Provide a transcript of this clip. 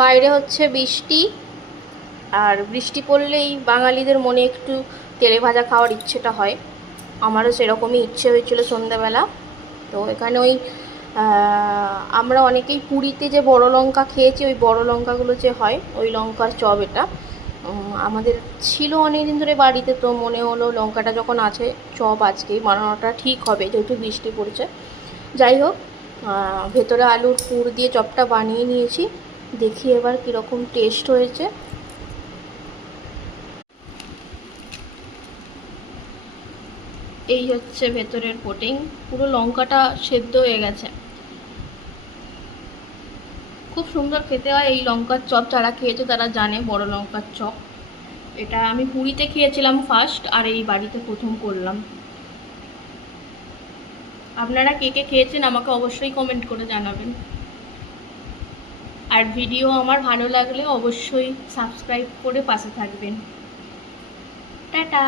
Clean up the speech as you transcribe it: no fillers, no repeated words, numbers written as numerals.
বাইরে হচ্ছে বৃষ্টি, আর বৃষ্টি পড়লেই বাঙালিদের মনে একটু তেলে ভাজা খাওয়ার ইচ্ছেটা হয়। আমারও সেরকমই ইচ্ছে হয়েছিল সন্ধ্যাবেলা। তো এখানে ওই আমরা অনেকেই পুরীতে যে বড় লঙ্কা খেয়েছি, ওই বড় লঙ্কাগুলো যে হয় ওই লঙ্কার চপ এটা আমাদের ছিল অনেকদিন ধরে বাড়িতে। তো মনে হলো লঙ্কাটা যখন আছে, চপ আজকেই বানানোটা ঠিক হবে যেহেতু বৃষ্টি পড়ছে। যাই হোক, ভেতরে আলুর পুর দিয়ে চপটা বানিয়ে নিয়েছি। দেখি এবার কীরকম টেস্ট হয়েছে। এই হচ্ছে ভেতরের কোটিং, পুরো লঙ্কাটা সেদ্ধ হয়ে গেছে। খুব সুন্দর খেতে হয় এই লঙ্কার চপ, যারা খেয়েছে তারা জানে বড় লঙ্কার চপ। এটা আমি পুরীতে খেয়েছিলাম ফার্স্ট, আর এই বাড়িতে প্রথম করলাম। আপনারা কে কে খেয়েছেন আমাকে অবশ্যই কমেন্ট করে জানাবেন। আর ভিডিও আমার ভালো লাগলে অবশ্যই সাবস্ক্রাইব করে পাশে থাকবেন। টাটা।